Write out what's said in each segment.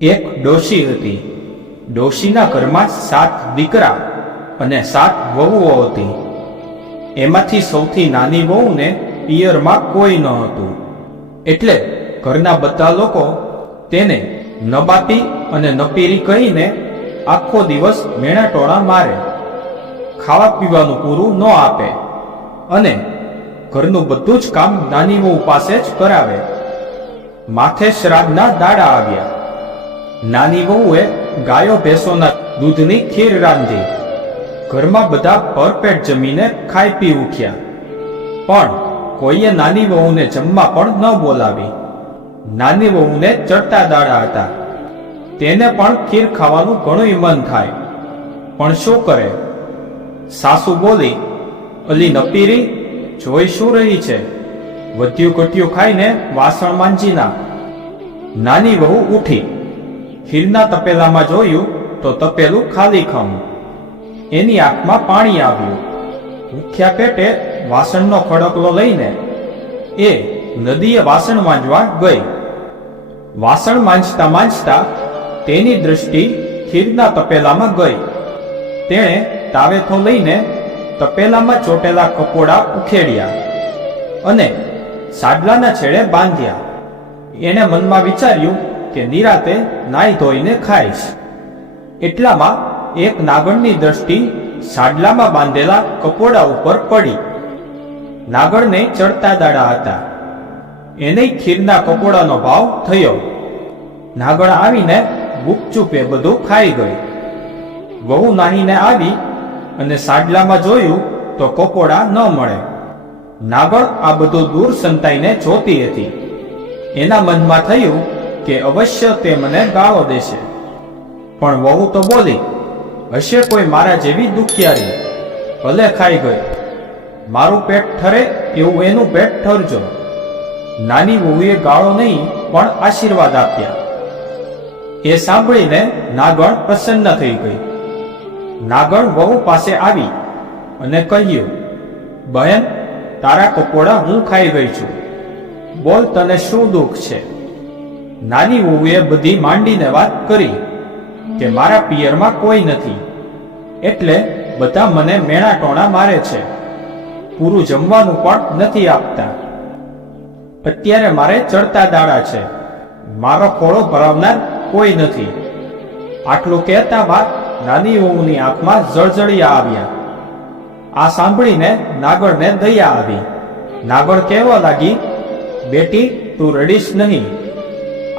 એક ડોશી હતી. ડોશીના ઘરમાં 7 દીકરા અને 7 વહુઓ હતી. એમાંથી સૌથી નાની વહુને પિયરમાં કોઈ ન હતું. એટલે ઘરના બધા લોકો તેને નબાતી અને નપીરી કહીને આખો દિવસ મેણાટોણા મારે, ખાવા પીવાનું પૂરું ન આપે અને ઘરનું બધું જ કામ નાની વહુ પાસે જ કરાવે. માથે શ્રાદ્ધના દાડા આવ્યા. નાની વહુએ ગાયો ભેંસોના દૂધની ખીર રાંધી. ઘરમાં બધા ભરપેટ જમીને ખાઈ પી ઉઠ્યા. પણ કોઈએ નાની વહુને જમવા પણ ન બોલાવી. નાની વહુને ચડતા દાડા હતા. તેને પણ ખીર ખાવાનું ઘણું મન થાય, પણ શું કરે? સાસુ બોલી, અલી નપીરી, જોઈ શું રહી છે? વધ્યું ઘટ્યું ખાઈને વાસણ માંજી નાખ. નાની વહુ ઉઠી. ખીરના તપેલામાં જોયું તો તપેલું ખાલી ખમ. એની આંખમાં પાણી આવ્યું. ભૂખ્યા પેટે વાસણનો ખડકલો લઈને એ નદીએ વાસણ માંજવા ગઈ. વાસણ માંજતા માંજતા તેની દૃષ્ટિ ખીરના તપેલામાં ગઈ. તેણે તાવેથો લઈને તપેલામાં ચોટેલા કપોડા ઉખેડ્યા અને સાડલાના છેડે બાંધ્યા. એણે મનમાં વિચાર્યું કે નિરાતે નાઈ ધોઈને ખાઈશ. એટલામાં એક નાગણની દ્રષ્ટિ સાડલામાં બાંધેલા કપોડા ઉપર પડી. નાગણને ચડતા દાડા હતા. એને ખીરના કપોડાનો ભાવ થયો. નાગણ આવીને ગુપચુપે બધું ખાઈ ગઈ. વહુ નાહીને આવી અને સાડલામાં જોયું તો કપોડા ન મળે. નાગણ આ બધું દૂર સંતાઈને જોતી હતી. એના મનમાં થયું કે અવશ્ય તે મને ગાળો દેશે. પણ વહુ તો બોલી, હશે કોઈ મારા જેવી દુખિયારી, ભલે ખાઈ ગઈ. મારું પેટ ઠરે એવું એનું પેટ ઠરજો. નાની વહુએ ગાળો નહીં પણ આશીર્વાદ આપ્યા. એ સાંભળીને નાગણ પ્રસન્ન થઈ ગઈ. નાગણ વહુ પાસે આવી અને કહ્યું, બહેન, તારા કપોડા હું ખાઈ ગઈ છું. બોલ, તને શું દુઃખ છે? નાની વહુએ બધી માંડીને વાત કરી કે મારા પિયરમાં કોઈ નથી, એટલે બધા મને મેણાટોણા મારે છે. પૂરું જમવાનું પણ નથી આપતા. અત્યારે મારે ચડતા દાડા છે. મારો ખોળો ભરાવનાર કોઈ નથી. આટલું કહેતામાં નાની વહુની આંખમાં જળજળિયા આવ્યા. આ સાંભળીને નાગણને દયા આવી. નાગણ કહેવા લાગી, બેટી, તું રડીશ નહીં.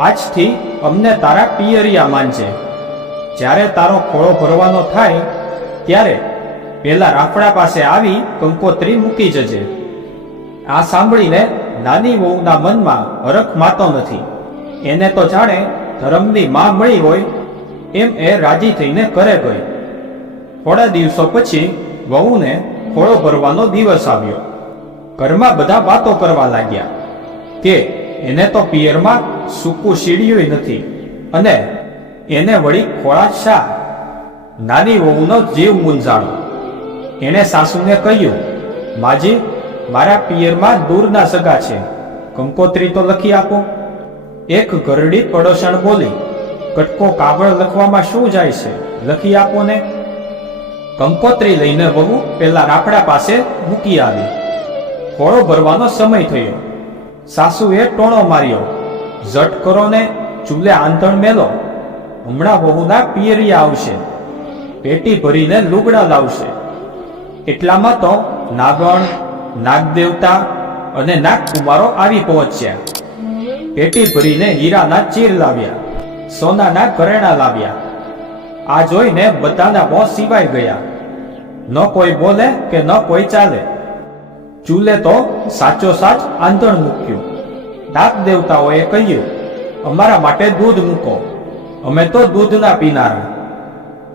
આજથી અમને તારા પિયરિયા માનજે. જ્યારે તારો ખોળો ભરવાનો થાય ત્યારે પેલા રાફડા પાસે આવી કંકોત્રી મૂકી જજે. આ સાંભળીને નાની વહુના મનમાં હરખ માતો નથી. એને તો જાણે ધર્મની માં મળી હોય એમ એ રાજી થઈને ઘરે ગઈ. થોડા દિવસો પછી વહુને ખોળો ભરવાનો દિવસ આવ્યો. ઘરમાં બધા વાતો કરવા લાગ્યા કે એને તો પિયરમાં સૂકું સીડ્યું નથી અને એને વળી ખોળા શા. નાની વહુનો જીવ મૂંઝાણો. એણે સાસુને કહ્યું, માજી, મારા પિયરમાં દૂરના સગા છે, કંકોત્રી તો લખી આપો. એક ઘરડી પડોશણ બોલી, કટકો કાગળ લખવામાં શું જાય છે, લખી આપો ને. કંકોત્રી લઈને વહુ પેલા રાફડા પાસે મૂકી આવી. ખોળો ભરવાનો સમય થયો. સાસુએ ટોણો માર્યો, ઝટ કરો ને, ચૂલે આંધણ મેલો. હમણાં વહુના પિયરિયા આવશે, પેટી ભરીને લુગડા લાવશે. એટલામાં તો નાગણ, નાગદેવતા અને નાગકુમારો આવી પહોંચ્યા. પેટી ભરીને હીરાના ચીર લાવ્યા, સોનાના ઘરેણા લાવ્યા. આ જોઈને બધાના મોં સિવાય ગયા. ન કોઈ બોલે કે ન કોઈ ચાલે. ચૂલે તો સાચો સાચ આંધણ મૂક્યું. નાગ દેવતાઓએ કહ્યું, અમારા માટે દૂધ મૂકો, અમે તો દૂધના પીનારા.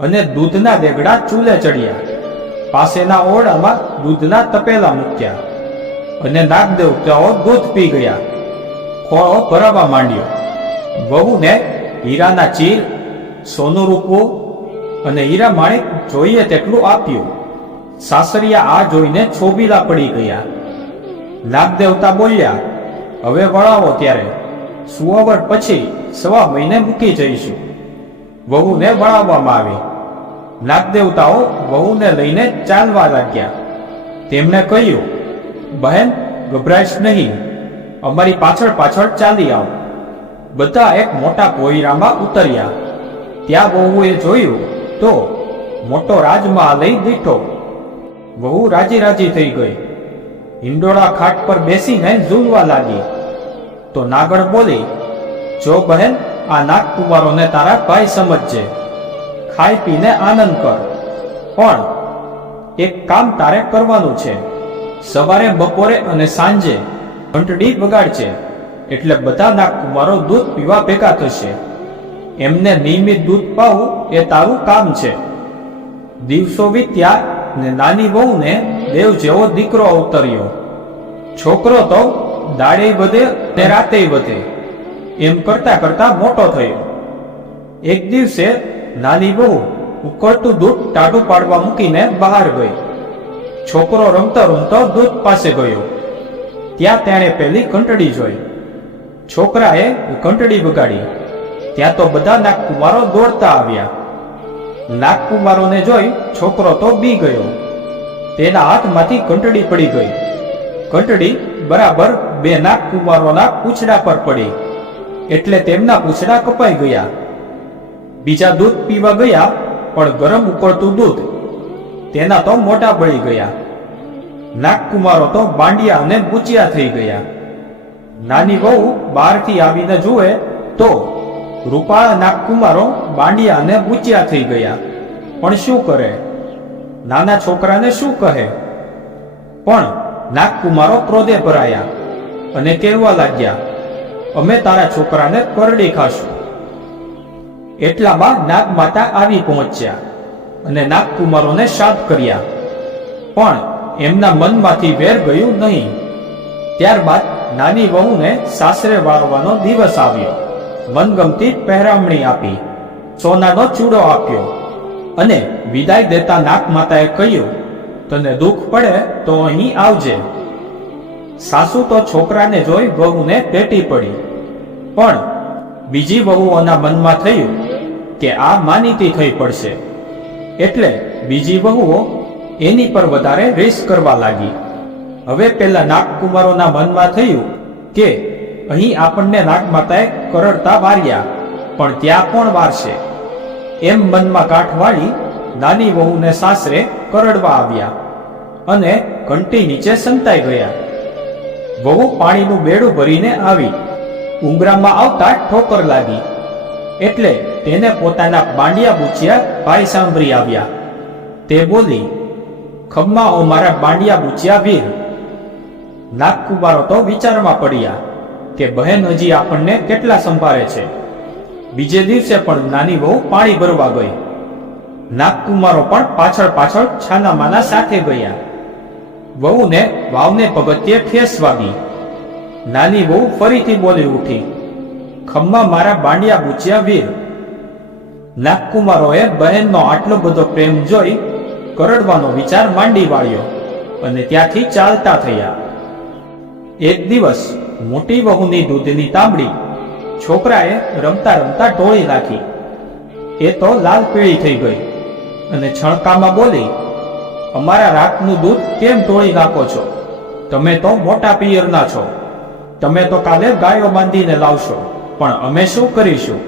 અને દૂધના દેગડા ચૂલે ચડ્યા. પાસેના ઓરડામાં દૂધના તપેલા મૂક્યા અને નાગ દેવતાઓ દૂધ પી ગયા. ખોળો ભરાવા માંડ્યો. વહુને હીરાના ચીર, સોનું રૂપવું અને હીરા માણેક જોઈએ તેટલું આપ્યું. સાસરિયા આ જોઈને છોબીલા પડી ગયા. નાગદેવતા બોલ્યા, હવે વળાવો ત્યારે. સુવાવડ પછી 1.25 મહિને મૂકી જઈશું. વહુને વળાવવામાં આવી. નાગદેવતાઓ વહુને લઈને ચાલવા લાગ્યા. તેમણે કહ્યું, બહેન, ગભરાઈશ નહીં, અમારી પાછળ પાછળ ચાલી આવ. બધા એક મોટા પોયરામાં ઉતર્યા. ત્યાં વહુએ જોયું તો મોટો રાજમહાલ દીઠો. વહુ રાજી રાજી થઈ ગઈ. હિંડોળા ખાટ પર બેસીને ઝૂલવા લાગી. તો નાગણ બોલી, જો બહેન, આ નાગકુમારોને તારા ભાઈ સમજજે. ખાઈ પીને આનંદ કર, પણ એક કામ તારે કરવાનું છે. સવારે, બપોરે અને સાંજે ઘંટડી વગાડજે, એટલે બધા નાગકુમારો દૂધ પીવા ભેગા થશે. એમને નિયમિત દૂધ પાવું એ તારું કામ છે. દિવસો વીત્યા ને નાની વહુને દેવ જેવો દીકરો અવતર્યો. છોકરો તો દાડે વધે ને રાતે વધે એમ કરતા કરતા મોટો થયો. એક દિવસે નાની વહુ ઉકળતું દૂધ ટાઢું પાડવા મૂકીને બહાર ગઈ. છોકરો રમતો રમતો દૂધ પાસે ગયો. ત્યાં તેણે પેલી ઘંટડી જોઈ. છોકરાએ ઘંટડી વગાડી. ત્યાં તો બધા નાગકુમારો દોડતા આવ્યા. નાગકુમારોને જોઈ છોકરો તો બી ગયો. તેના હાથમાંથી ઘંટડી પડી ગઈ. ઘંટડી બરાબર 2 નાગકુમારોના પૂંછડા પર પડી, એટલે તેમના પૂંછડા કપાઈ ગયા. બીજા દૂધ પીવા ગયા, પણ ગરમ ઉકળતું દૂધ, તેના તો મોઢા બળી ગયા. નાગકુમારો તો બાંડિયા અને બુચિયા થઈ ગયા. નાની વહુ બહારથી આવીને જુએ તો રૂપાળા નાગકુમારો બાંડિયા અને બુચિયા થઈ ગયા. પણ શું કરે? નાના છોકરાને શું કહે? પણ નાગકુમારો ક્રોધે ભરાયા અને કહેવા લાગ્યા, અમે તારા છોકરાને કરડી ખાશું. એટલામાં નાગમાતા આવી પહોંચ્યા અને નાગકુમારોને શાંત કર્યા. પણ એમના મનમાંથી વેર ગયું નહીં. ત્યારબાદ નાની વહુને સાસરે વાળવાનો દિવસ આવ્યો. મનગમતી પહેરામણી આપી, સોનાનો ચૂડો આપ્યો અને વિદાય દેતા નાગમાતાએ કહ્યું, તને દુઃખ પડે તો અહીં આવજે. સાસુ તો છોકરાને જોઈ વહુને પેટી પડી. પણ બીજી વહુઓના મનમાં થયું કે આ માનીતી થઈ પડશે, એટલે બીજી વહુઓ એની પર વધારે રીસ કરવા લાગી. હવે પેલા નાગકુમારોના મનમાં થયું કે અહીં આપણને નાગમાતાએ કરડતા વાર્યા, પણ ત્યાં કોણ વારશે? એમ મનમાં ગાંઠ વાળી નાની વહુને સાસરે કરડવા આવ્યા અને ઘંટી નીચે સંતાઈ ગયા. વહુ પાણીનું બેડું ભરીને આવી. ઉંબરામાં આવતા ઠોકર લાગી, એટલે તેને પોતાના બાંડિયા બુચિયા ભાઈ સાંભળી આવ્યા. તે બોલી, ખમ્મા ઓ મારા બાંડિયા બુચિયા વીર. નાગકુમારો તો વિચારમાં પડ્યા કે બહેન હજી આપણને કેટલા સંભાળે છે. બીજે દિવસે પણ નાની વહુ પાણી ભરવા ગઈ. નાગકુમારો પણ પાછળ પાછળ છાનામાના સાથે ગયા. વહુને વાવને પગથિયે ઠેસ વાગી. નાની વહુ ફરીથી બોલી ઉઠી, ખમ્મા મારા બાંડિયા બુચિયા વીર. નાગકુમારોએ બહેનનો આટલો બધો પ્રેમ જોઈ કરડવાનો વિચાર માંડી વાળ્યો અને ત્યાંથી ચાલતા થયા. એક દિવસ મોટી વહુની દૂધની તાંબડી છોકરાએ રમતા રમતા ઢોળી નાખી. એ તો લાલ પીળી થઈ ગઈ અને છણકામાં બોલી, અમારા રાખનું દૂધ કેમ ઢોળી નાખો છો? તમે તો મોટા પિયરના છો. તમે તો કાલે ગાયો બાંધીને લાવશો, પણ અમે શું કરીશું?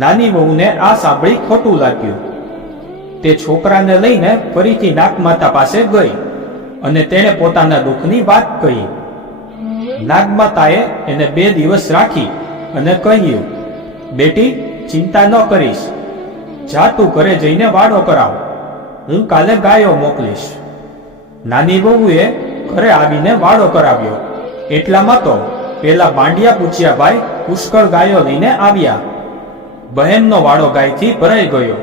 નાની વહુને આ સાંભળી ખોટું લાગ્યું. તે છોકરાને લઈને ફરીથી નાગમાતા પાસે ગઈ અને તેણે પોતાના દુઃખની વાત કહી. નાગમાતાએ એને 2 દિવસ રાખી અને કહ્યું, બેટી, ચિંતા ન કરીશ. જા તું ઘરે જઈને વાડો કરાવ. હું કાલે ગાયો મોકલીશ. નાની વહુએ ઘરે આવીને વાડો કરાવ્યો. એટલામાં તો પેલા બાંડિયા પૂછ્યા ભાઈ પુષ્કળ ગાયો લઈને આવ્યા. બહેનનો વાડો ગાયથી ભરાઈ ગયો.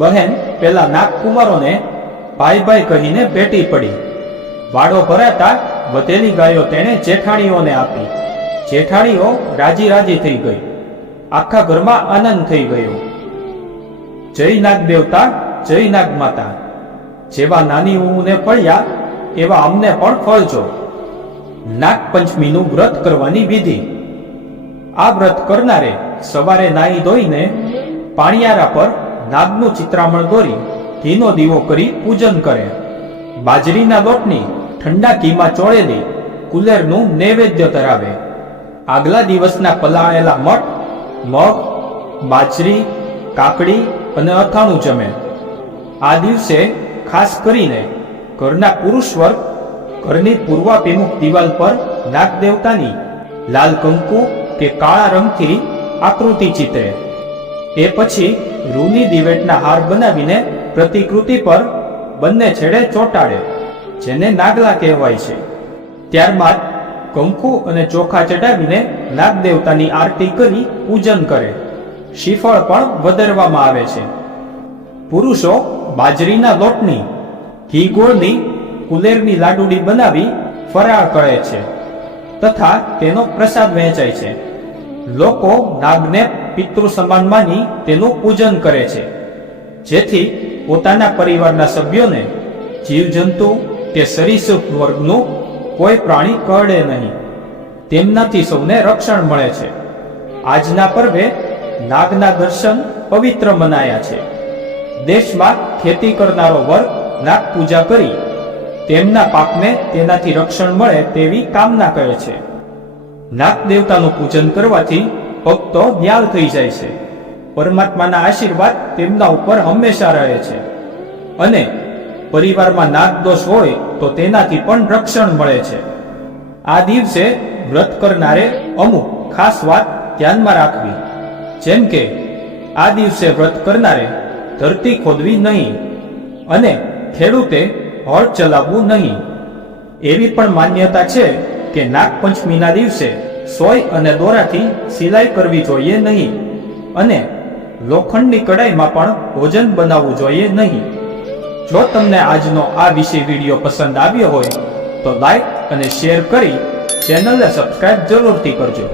બહેન પેલા નાગકુમારોને ભાઈ ભાઈ કહીને ભેટી પડી. વાડો ભરાતા વધેલી ગાયો તેણે જેઠાણીઓને આપી. જેઠાણીઓ રાજી રાજી થઈ ગઈ. આખા ઘરમાં આનંદ થઈ ગયો. જય નાગ દેવતા, જય નાગ માતા. જેવા નાની વહુને ફળ્યા એવા અમને પણ ફળજો. નાગપંચમીનું વ્રત કરવાની વિધિ. આ વ્રત કરનારે સવારે નાહી ધોઈને પાણિયારા પર નાગનું ચિત્રામણ દોરી ઘીનો દીવો કરી પૂજન કરે. બાજરીના લોટની ઠંડા ઘીમાં ચોળેલી કુલેરનું નૈવેદ્ય ધરાવે. આગલા દિવસના પલાળેલા મઠ, મગ, બાજરી, કાકડી અને અથાણું જમે. આ દિવસે ખાસ કરીને ઘરના પુરુષ વર્ગ ઘરની પૂર્વાભિમુખ દિવાલ પર નાગ દેવતાની લાલ કંકુ કે કાળા રંગથી આકૃતિ ચિતરે. એ પછી રૂની દિવેટના હાર બનાવીને પ્રતિકૃતિ પર બંને છેડે ચોંટાડે, જેને નાગલા કહેવાય છે. ત્યારબાદ કંકુ અને ચોખા ચડાવીને નાગ દેવતાની આરતી કરી પૂજન કરે. શ્રીફળ પણ વધારવામાં આવે છે. પુરુષો બાજરીના લોટની ઘી ગોળની કુલેરની લાડુડી બનાવી ફરાળ કરે છે તથા તેનો પ્રસાદ વહેંચાય છે. લોકો નાગને પિતૃ સમાન માની તેનું પૂજન કરે છે, જેથી પોતાના પરિવારના સભ્યોને જીવજંતુ કે સરીસૃપ વર્ગનું કોઈ પ્રાણી કરડે નહીં. તેમનાથી સૌને રક્ષણ મળે છે. આજના પર્વે નાગના દર્શન પવિત્ર મનાયા છે. દેશમાં ખેતી કરનારો વર્ગ નાગ પૂજા કરી તેમના પાકને તેનાથી રક્ષણ મળે તેવી કામના કરે છે. નાગ દેવતાનું પૂજન કરવાથી ભક્તો ન્યાલ થઈ જાય છે. પરમાત્માના આશીર્વાદ તેમના ઉપર હંમેશા રહે છે અને પરિવારમાં નાગ દોષ હોય તો તેનાથી પણ રક્ષણ મળે છે. આ દિવસે વ્રત કરનારે અમુક ખાસ વાત ધ્યાનમાં રાખવી, જેમ કે આ દિવસે વ્રત કરનારે ધરતી ખોદવી નહીં અને ખેડૂતે હળ ચલાવવું નહીં. એવી પણ માન્યતા છે કે નાગપંચમીના દિવસે સોય અને દોરાથી સિલાઈ કરવી જોઈએ નહીં અને લોખંડની કડાઈમાં પણ ભોજન બનાવવું જોઈએ નહીં. જો તમને આજનો આ વિષય વિડીયો પસંદ આવ્યો હોય તો લાઈક અને શેર કરી ચેનલને સબસ્ક્રાઇબ જરૂરથી કરજો.